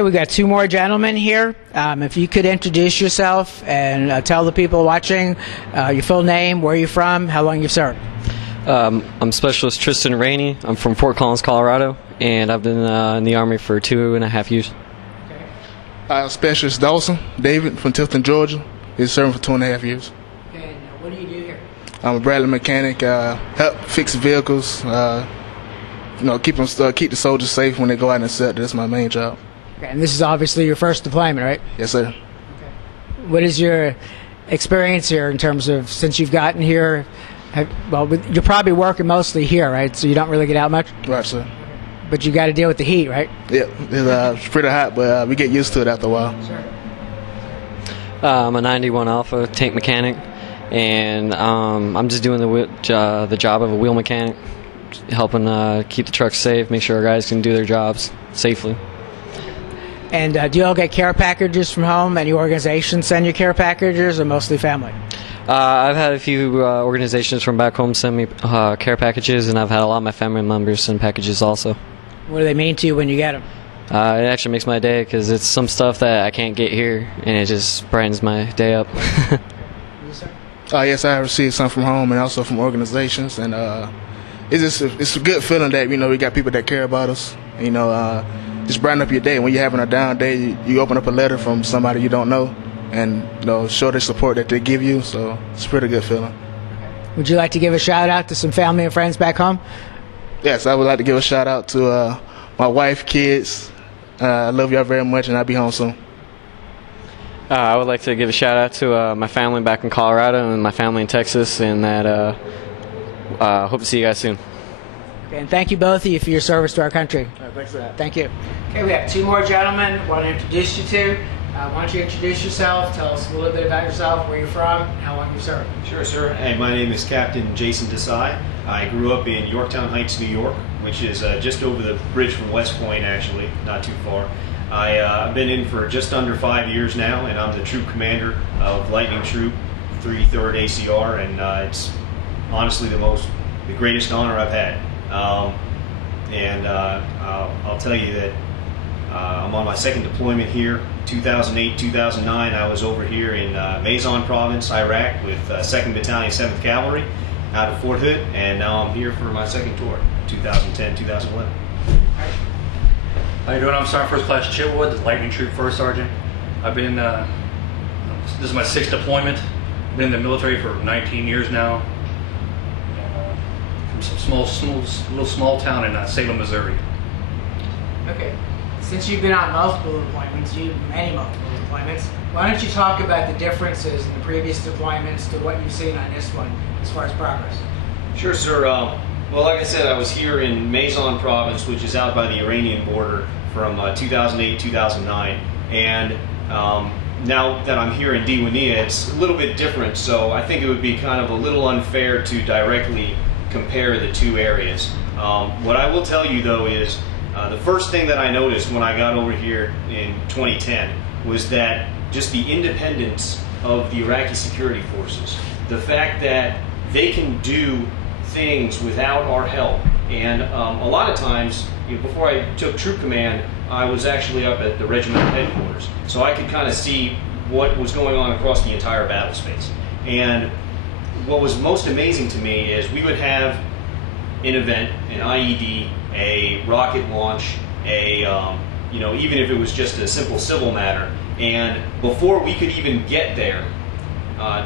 Okay, we got two more gentlemen here. If you could introduce yourself and tell the people watching your full name, where you're from, how long you've served. I'm Specialist Tristan Rainey. I'm from Fort Collins, Colorado, and I've been in the Army for 2.5 years. Specialist Dawson David from Tipton, Georgia. He's serving for 2.5 years. Okay, and what do you do here? I'm a Bradley mechanic. Help fix vehicles. Keep the soldiers safe when they go out and set. That's my main job. Okay, and this is obviously your first deployment, right? Yes, sir. Okay. What is your experience here in terms of since you've gotten here? You're probably working mostly here, right? So you don't really get out much? Right, sir. But you got to deal with the heat, right? Yeah, it's pretty hot, but we get used to it after a while. Sure. I'm a 91 Alpha tank mechanic, and I'm just doing the job of a wheel mechanic, helping keep the trucks safe, make sure our guys can do their jobs safely. And do you all get care packages from home? Any organizations send you care packages, or mostly family? I've had a few organizations from back home send me care packages, and I've had a lot of my family members send packages also. What do they mean to you when you get them? It actually makes my day because it's some stuff that I can't get here, and it just brightens my day up. Yes, I received some from home and also from organizations, and it's a good feeling that we got people that care about us. Just brighten up your day. When you're having a down day, you open up a letter from somebody you don't know, and show the support that they give you. So it's a pretty good feeling. Would you like to give a shout out to some family and friends back home? Yes, I would like to give a shout out to my wife, kids. I love y'all very much, and I'll be home soon. I would like to give a shout out to my family back in Colorado and my family in Texas, and that hope to see you guys soon. Okay, and thank you both of you for your service to our country. Thanks for that. Thank you. Okay, we have two more gentlemen I want to introduce you to. Why don't you introduce yourself, tell us a little bit about yourself, where you're from, and how long you've served. Sure, sir. Hey, my name is Captain Jaison Desai. I grew up in Yorktown Heights, New York, which is just over the bridge from West Point, actually, not too far. I've been in for just under 5 years now, and I'm the troop commander of Lightning Troop 3ACR, and it's honestly the greatest honor I've had. I'll tell you that I'm on my second deployment here. 2008, 2009, I was over here in Maison Province, Iraq, with 2nd Battalion, 7th Cavalry, out of Fort Hood, and now I'm here for my second tour, 2010, 2011. How you doing? I'm Sergeant First Class Chitwood, the Lightning Troop First Sergeant. I've been, this is my 6th deployment. Been in the military for 19 years now. From some small town in Salem, Missouri. Okay. Since you've been on multiple deployments, many multiple deployments, why don't you talk about the differences in the previous deployments to what you've seen on this one as far as progress? Sure, sir. Well, like I said, I was here in Maison Province, which is out by the Iranian border, from 2008, 2009. And now that I'm here in Diwaniyah, it's a little bit different, so I think it would be kind of a little unfair to directly compare the two areas. What I will tell you, though, is the first thing that I noticed when I got over here in 2010 was that just the independence of the Iraqi security forces, the fact that they can do things without our help. And a lot of times, before I took troop command, I was actually up at the regimental headquarters, so I could kind of see what was going on across the entire battle space. And what was most amazing to me is we would have an event, an IED, a rocket launch, even if it was just a simple civil matter, and before we could even get there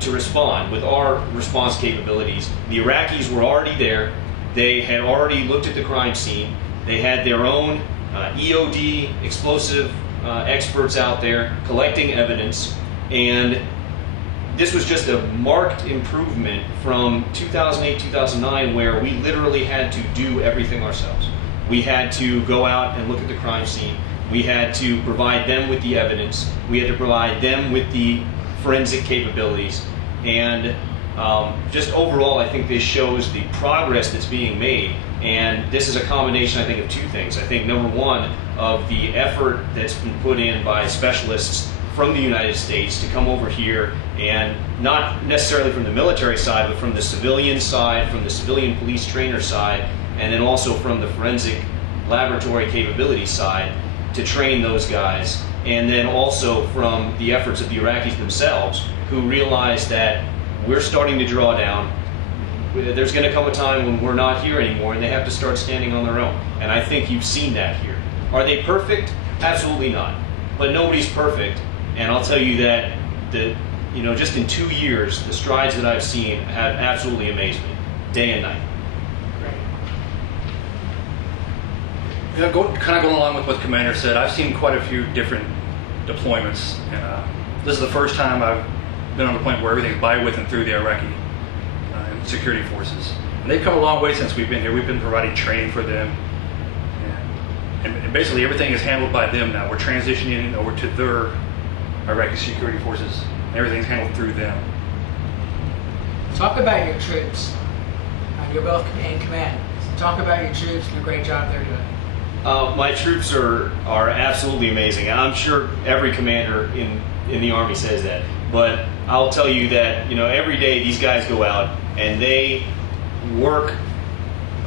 to respond with our response capabilities, the Iraqis were already there. They had already looked at the crime scene. They had their own EOD explosive experts out there collecting evidence, and this was just a marked improvement from 2008, 2009, where we literally had to do everything ourselves. We had to go out and look at the crime scene. We had to provide them with the evidence. We had to provide them with the forensic capabilities. And just overall, I think this shows the progress that's being made. And this is a combination, I think, of two things. I think, number one, of the effort that's been put in by specialists from the United States to come over here, and not necessarily from the military side, but from the civilian side, from the civilian police trainer side, and then also from the forensic laboratory capability side. to train those guys, and then also from the efforts of the Iraqis themselves, who realize that we're starting to draw down. There's going to come a time when we're not here anymore, and they have to start standing on their own. And I think you've seen that here. Are they perfect? Absolutely not. But nobody's perfect. And I'll tell you that just in 2 years, the strides that I've seen have absolutely amazed me, day and night. Great. Kind of going along with what the commander said, I've seen quite a few different deployments. And this is the first time I've been on a deployment where everything's by, with, and through the Iraqi security forces. And they've come a long way since we've been here. We've been providing training for them. And basically everything is handled by them now. We're transitioning over to their Iraqi security forces. Everything's handled through them. Talk about your troops. You're both in command. Talk about your troops and the great job they're doing. My troops are absolutely amazing. I'm sure every commander in the Army says that. But I'll tell you that every day these guys go out and they work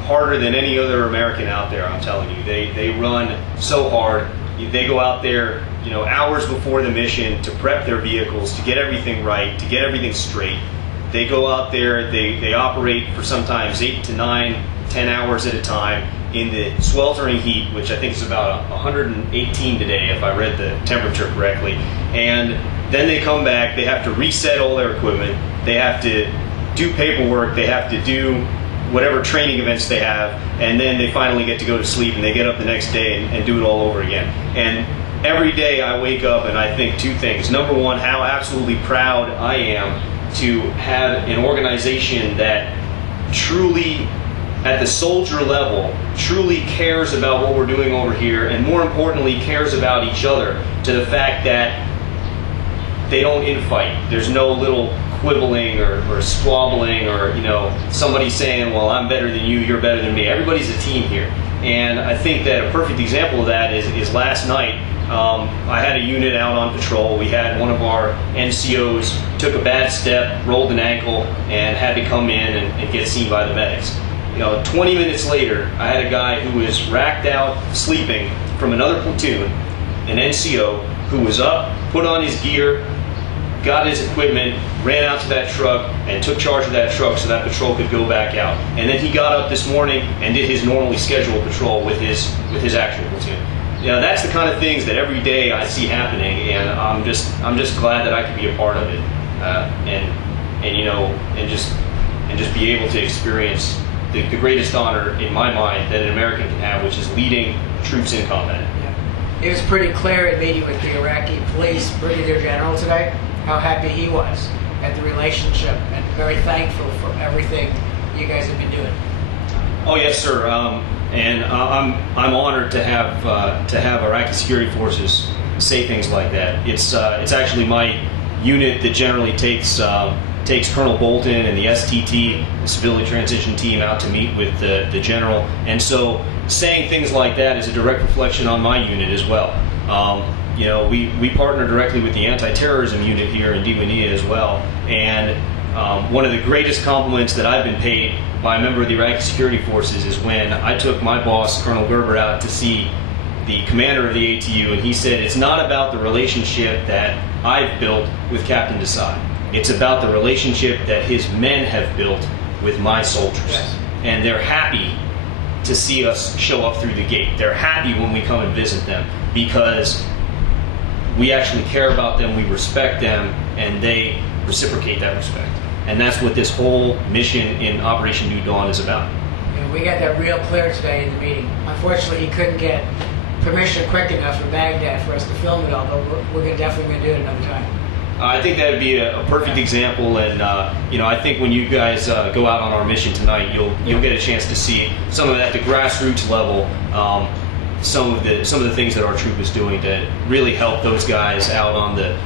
harder than any other American out there. I'm telling you, they run so hard. They go out there hours before the mission to prep their vehicles, to get everything right, to get everything straight. They go out there, they operate for sometimes 8 to 9, 10 hours at a time in the sweltering heat, which I think is about 118 today, if I read the temperature correctly. And then they come back, they have to reset all their equipment, they have to do paperwork, they have to do whatever training events they have, and then they finally get to go to sleep and they get up the next day and do it all over again. And every day I wake up and I think two things. Number one, how absolutely proud I am to have an organization that truly, at the soldier level, truly cares about what we're doing over here, and more importantly, cares about each other, to the fact that they don't infight. There's no little quibbling or squabbling or somebody saying, well, I'm better than you, you're better than me. Everybody's a team here. And I think that a perfect example of that is last night. I had a unit out on patrol. We had one of our NCOs took a bad step, rolled an ankle, and had to come in and get seen by the medics. 20 minutes later, I had a guy who was racked out, sleeping, from another platoon, an NCO, who was up, put on his gear, got his equipment, ran out to that truck, and took charge of that truck so that patrol could go back out. And then he got up this morning and did his normally scheduled patrol with his actual platoon. That's the kind of things that every day I see happening, and I'm just glad that I could be a part of it, and just be able to experience the greatest honor in my mind that an American can have, which is leading troops in combat. Yeah. It was pretty clear at meeting with the Iraqi police brigadier general today how happy he was at the relationship and very thankful for everything you guys have been doing. Oh yes, sir. And I'm honored to have Iraqi security forces say things like that. It's actually my unit that generally takes Colonel Bolton and the STT, the civilian transition team, out to meet with the general. And so saying things like that is a direct reflection on my unit as well. We partner directly with the anti-terrorism unit here in Diwaniyah as well. And one of the greatest compliments that I've been paid by a member of the Iraqi security forces is when I took my boss, Colonel Gerber, out to see the commander of the ATU, and he said, it's not about the relationship that I've built with Captain Desai. It's about the relationship that his men have built with my soldiers. Yes. And they're happy to see us show up through the gate. They're happy when we come and visit them because we actually care about them, we respect them, and they reciprocate that respect. And that's what this whole mission in Operation New Dawn is about. Yeah, we got that real clear today in the meeting. Unfortunately, he couldn't get permission quick enough for Baghdad for us to film it all, but we're definitely going to do it another time. I think that would be a perfect example, and I think when you guys go out on our mission tonight, you'll get a chance to see some of that at the grassroots level, some of the things that our troop is doing to really help those guys out on the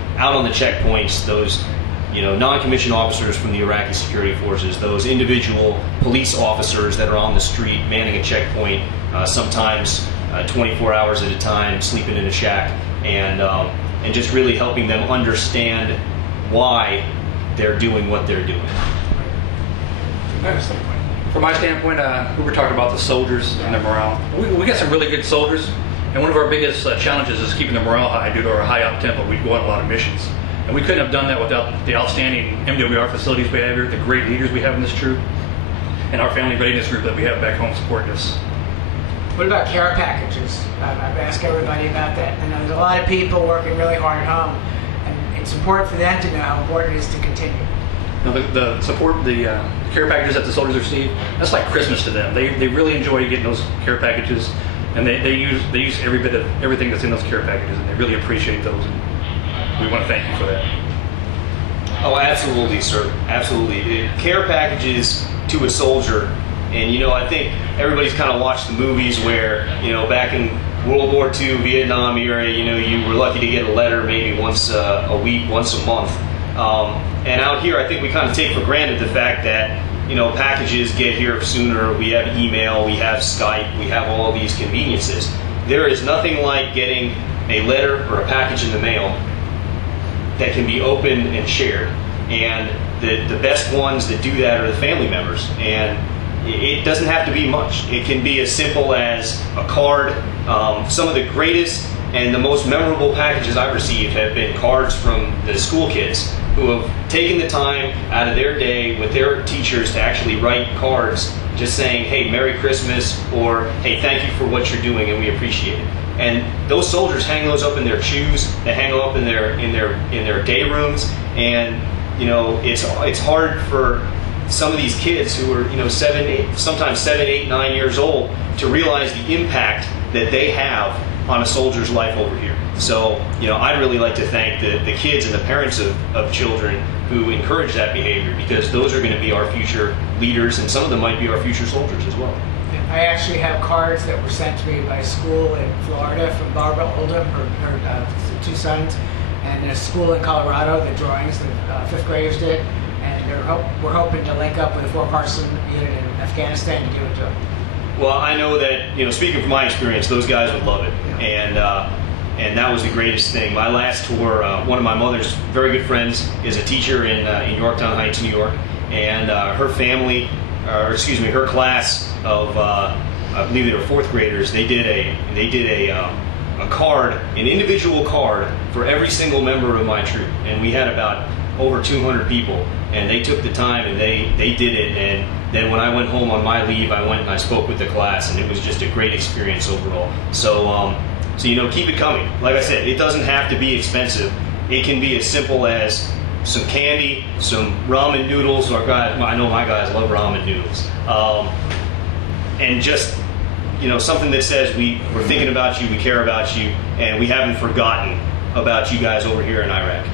checkpoints, those non-commissioned officers from the Iraqi security forces, those individual police officers that are on the street manning a checkpoint, sometimes 24 hours at a time, sleeping in a shack, and just really helping them understand why they're doing what they're doing. From my standpoint, we were talking about the soldiers and the morale. We got some really good soldiers, and And one of our biggest challenges is keeping the morale high due to our high up tempo. We go on a lot of missions. And we couldn't have done that without the outstanding MWR facilities we have here, the great leaders we have in this troop, and our family readiness group that we have back home supporting us. What about care packages? I've asked everybody about that. I know there's a lot of people working really hard at home, and it's important for them to know how important it is to continue. Now, the support, the care packages that the soldiers receive, that's like Christmas to them. They really enjoy getting those care packages, and they use every bit of everything that's in those care packages, and they really appreciate those. And we want to thank you for that. Oh, absolutely, sir. Absolutely. Care packages to a soldier, and I think everybody's kind of watched the movies where, back in World War II, Vietnam era, you were lucky to get a letter maybe once a week, once a month. And out here, I think we kind of take for granted the fact that, packages get here sooner. We have email, we have Skype, we have all these conveniences. There is nothing like getting a letter or a package in the mail that can be opened and shared. And the best ones that do that are the family members. And it doesn't have to be much. It can be as simple as a card. Some of the greatest and the most memorable packages I've received have been cards from the school kids who have taken the time out of their day with their teachers to actually write cards just saying, hey, Merry Christmas, or hey, thank you for what you're doing and we appreciate it. And those soldiers hang those up in their shoes, they hang them up in their day rooms, and it's hard for some of these kids who are sometimes 7, 8, 9 years old to realize the impact that they have on a soldier's life over here. So, I'd really like to thank the kids and the parents of children who encourage that behavior, because those are going to be our future leaders, and some of them might be our future soldiers as well. I actually have cards that were sent to me by a school in Florida from Barbara Oldham, her two sons, and a school in Colorado, the drawings that fifth graders did, and we're hoping to link up with a 4-person unit in Afghanistan to give it to them. Well, I know that, speaking from my experience, those guys would love it. Yeah. And that was the greatest thing. My last tour, one of my mother's very good friends is a teacher in Yorktown Heights, New York, and her family, her class of, I believe they were 4th graders, they did a card, an individual card for every single member of my troop. And we had about over 200 people, and they took the time and they did it. And then when I went home on my leave, I went and I spoke with the class, and it was just a great experience overall. So keep it coming. Like I said, it doesn't have to be expensive. It can be as simple as some candy, some ramen noodles. I know my guys love ramen noodles. And just, something that says we're thinking about you, we care about you, and we haven't forgotten about you guys over here in Iraq.